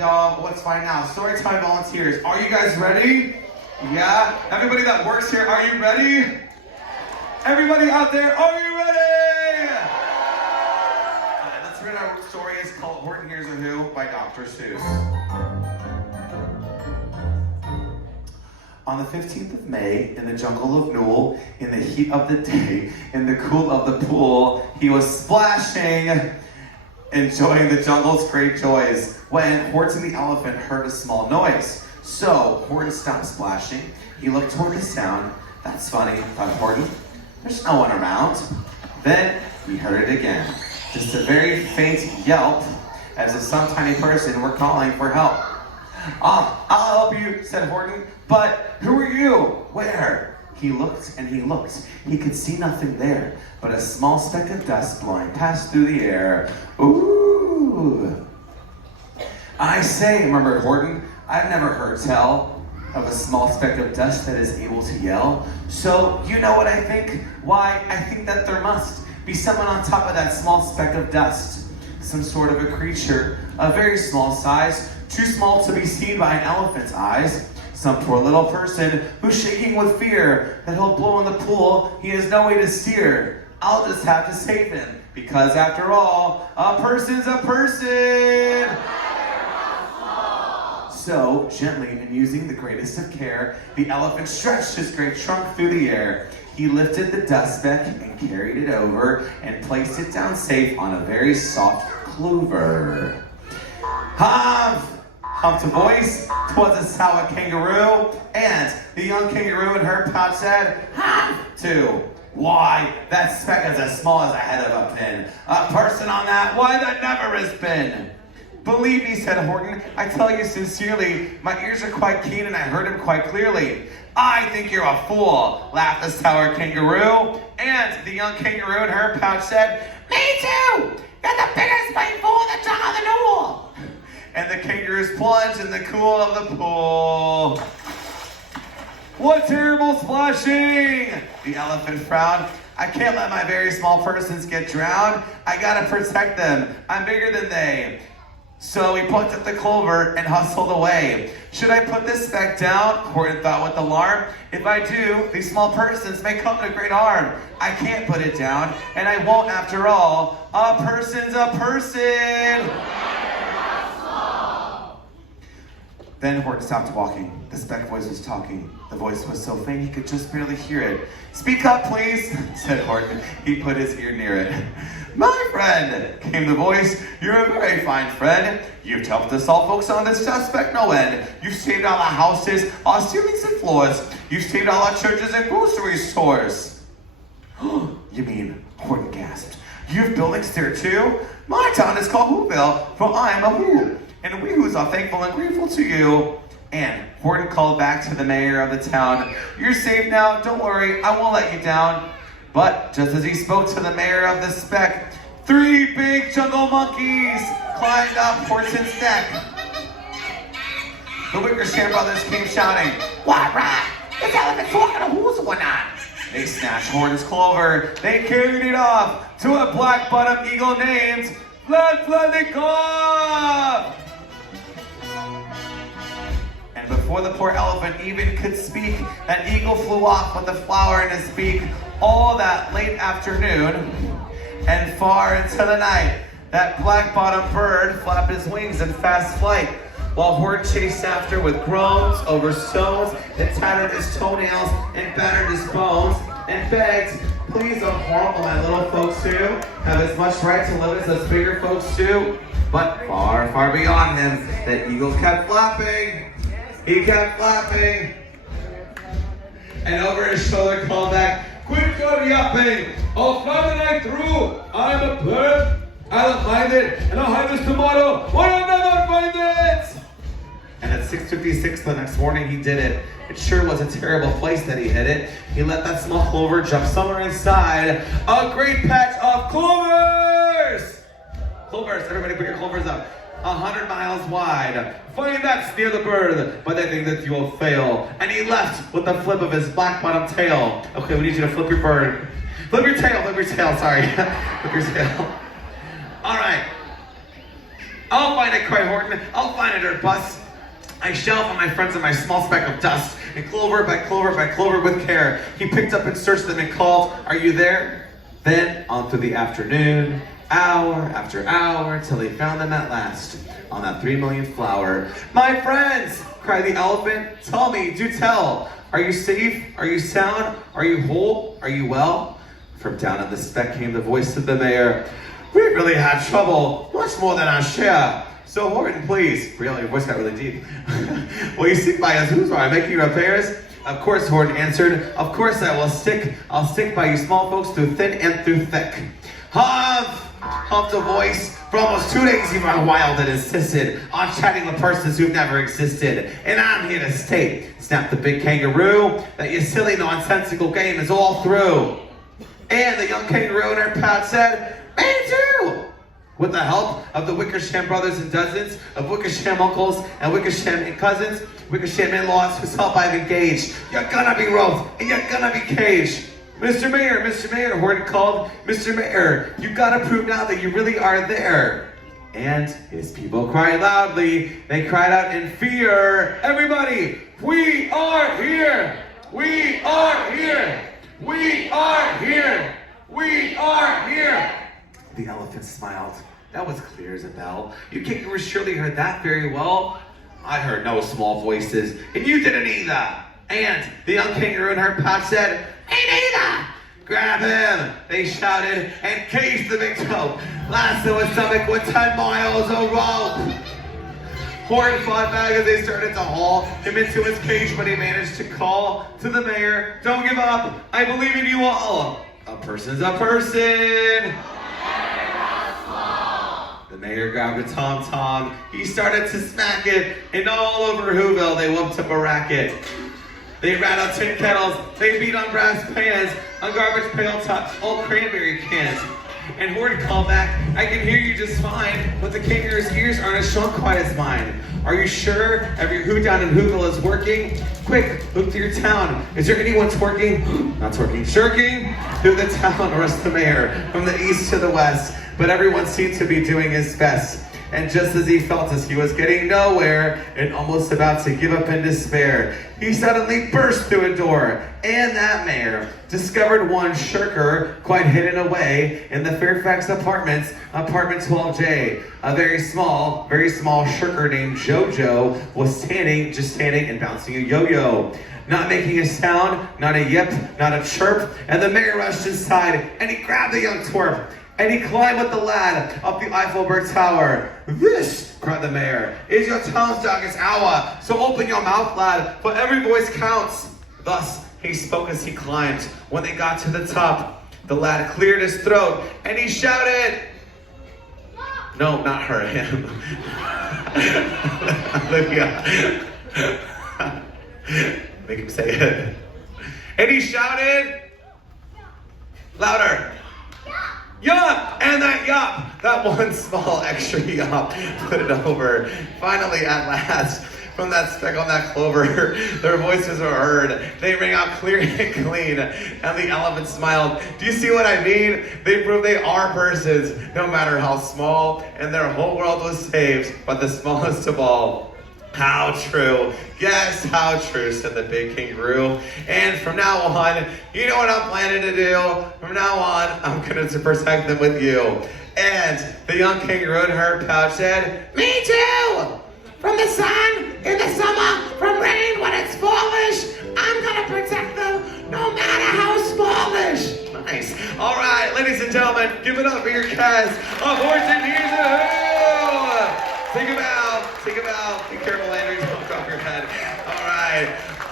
And what's fine now? Story time volunteers. Are you guys ready? Yeah? Everybody that works here, are you ready? Everybody out there, are you ready? Let's read our story. It's called Horton Hears by Dr. Seuss. On the 15th of May, in the jungle of Newell, in the heat of the day, in the cool of the pool, he was splashing, enjoying the jungle's great joys, when Horton the elephant heard a small noise. So, Horton stopped splashing. He looked toward the sound. That's funny, thought Horton. There's no one around. Then, he heard it again. Just a very faint yelp, as if some tiny person were calling for help. I'll help you, said Horton. But who are you? Where? He looked and he looked. He could see nothing there, but a small speck of dust blowing past through the air. Ooh. I say, murmured Horton, I've never heard tell of a small speck of dust that is able to yell. So, you know what I think? Why, I think that there must be someone on top of that small speck of dust. Some sort of a creature, of very small size, too small to be seen by an elephant's eyes. Some poor little person who's shaking with fear that he'll blow in the pool he has no way to steer. I'll just have to save him, because after all, a person's a person! So, gently and using the greatest of care, the elephant stretched his great trunk through the air. He lifted the dust speck and carried it over and placed it down safe on a very soft clover. Humped a voice, 'twas a sour kangaroo, and the young kangaroo in her pouch said, too. Why, that speck is as small as a head of a pin. A person on that, why that never has been. Believe me, said Horton, I tell you sincerely, my ears are quite keen and I heard him quite clearly. I think you're a fool, laughed the sour kangaroo, and the young kangaroo in her pouch said, me too, you're the biggest fool in the jungle of the Newell. And the kangaroos plunged in the cool of the pool. What terrible splashing! The elephant frowned. I can't let my very small persons get drowned. I gotta protect them. I'm bigger than they. So he plucked up the clover and hustled away. Should I put this speck down? Horton thought with alarm. If I do, these small persons may come to great harm. I can't put it down, and I won't after all. A person's a person! Then Horton stopped walking. The speck voice was talking. The voice was so faint he could just barely hear it. Speak up, please, said Horton. He put his ear near it. My friend, came the voice. You're a very fine friend. You've helped us all folks on this dust speck no end. You've saved all our houses, our ceilings and floors. You've saved all our churches and grocery stores. You mean, Horton gasped, you've buildings there too? My town is called Whoville, for I am a who. And we who's are thankful and grateful to you. And Horton called back to the mayor of the town. You're safe now, don't worry, I won't let you down. But just as he spoke to the mayor of the speck, 3 big jungle monkeys climbed up Horton's neck. The Wickersham brothers came shouting, what rat? This elephant's walking a who's one on. They snatched Horton's clover. They carried it off to a black-bottomed eagle named Vladikov. And before the poor elephant even could speak, that eagle flew off with the flower in his beak all that late afternoon, and far into the night, that black-bottomed bird flapped his wings in fast flight, while Horton chased after with groans over stones that tattered his toenails and battered his bones, and begged, please don't harm my little folks too, have as much right to live as those bigger folks do. But far, far beyond him, that eagle kept flapping. He kept flapping. And over his shoulder called back, quit your yapping. I'll fly the night through. I'm a bird. I'll find it, and I'll hide this tomorrow when I'll never find it. And at 6:56 the next morning, he did it. It sure was a terrible place that he hid it. He let that small clover jump somewhere inside a great patch of clovers. Clovers, everybody put your clovers up. 100 miles wide. Find that near the bird, but I think that you will fail. And he left with the flip of his black-bottomed tail. Okay, we need you to flip your bird. Flip your tail, sorry. Flip your tail. All right. I'll find it, cried Horton. I'll find it, or bust. I shall find my friends in my small speck of dust. And clover by clover by clover with care, he picked up and searched them and called, are you there? Then on through the afternoon, hour after hour, till he found them at last on that 3 millionth flower. My friends, cried the elephant, tell me, do tell. Are you safe? Are you sound? Are you whole? Are you well? From down in the speck came the voice of the mayor. We really had trouble, much more than our share. So Horton, please, really, your voice got really deep. Will you stick by us? Who's are making repairs? Of course, Horton answered. Of course I will stick. I'll stick by you small folks through thin and through thick. Humped a voice. For almost 2 days he ran wild and insisted on chatting with persons who've never existed. And I'm here to state, snapped the big kangaroo, that your silly nonsensical game is all through. And the young kangaroo in her pouch said, me too! With the help of the Wickersham brothers and dozens of Wickersham uncles and Wickersham cousins, Wickersham in-laws whose help I've engaged, you're gonna be roped and you're gonna be caged. Mr. Mayor, Horton called. Mr. Mayor, you gotta prove now that you really are there. And his people cried loudly. They cried out in fear. Everybody, we are here! We are here! We are here! We are here! The elephant smiled. That was clear as a bell. You kangaroos surely heard that very well. I heard no small voices, and you didn't either. And the young kangaroo in her pouch said, me neither! Grab him! They shouted, and caged the big toe. Lasso his stomach with 10 miles of rope. Horton fought back as they started to haul him into his cage, but he managed to call to the mayor, don't give up, I believe in you all. A person's a person. The mayor grabbed a tom-tom, he started to smack it, and all over Whoville they whooped up a racket. They rattled tin kettles, they beat on brass pans, on garbage pail tops, old cranberry cans. And Horton called back, I can hear you just fine, but the kangaroo's ears aren't as shrunk quite as mine. Are you sure every who down in Whoville is working? Quick, look through your town. Is there anyone twerking? Not twerking, shirking through the town, rushed the mayor, from the east to the west. But everyone seemed to be doing his best. And just as he felt as he was getting nowhere and almost about to give up in despair, he suddenly burst through a door, and that mayor discovered one shirker quite hidden away in the Fairfax Apartments, apartment 12J. A very small shirker named Jojo was just standing and bouncing a yo-yo. Not making a sound, not a yip, not a chirp, and the mayor rushed inside, and he grabbed the young twerp. And he climbed with the lad up the Eiffelberg Tower. This, cried the mayor, is your town's darkest hour. So open your mouth, lad, for every voice counts. Thus he spoke as he climbed. When they got to the top, the lad cleared his throat and he shouted. No, not her, him. Olivia. Make him say it. And he shouted. Louder. Yup! And that yup! That one small extra yup put it over. Finally, at last, from that speck on that clover, their voices were heard. They rang out clear and clean, and the elephant smiled. Do you see what I mean? They prove they are persons, no matter how small, and their whole world was saved, but the smallest of all. How true. Yes, how true, said the big kangaroo. And from now on, you know what I'm planning to do? From now on, I'm going to protect them with you. And the young kangaroo in her pouch said, me too! From the sun, in the summer, from rain when it's fallish, I'm going to protect them no matter how smallish. Nice. All right, ladies and gentlemen, give it up for your cast of Horton Hears. Take a bow. Be careful, Andrew. Don't drop your head. All right.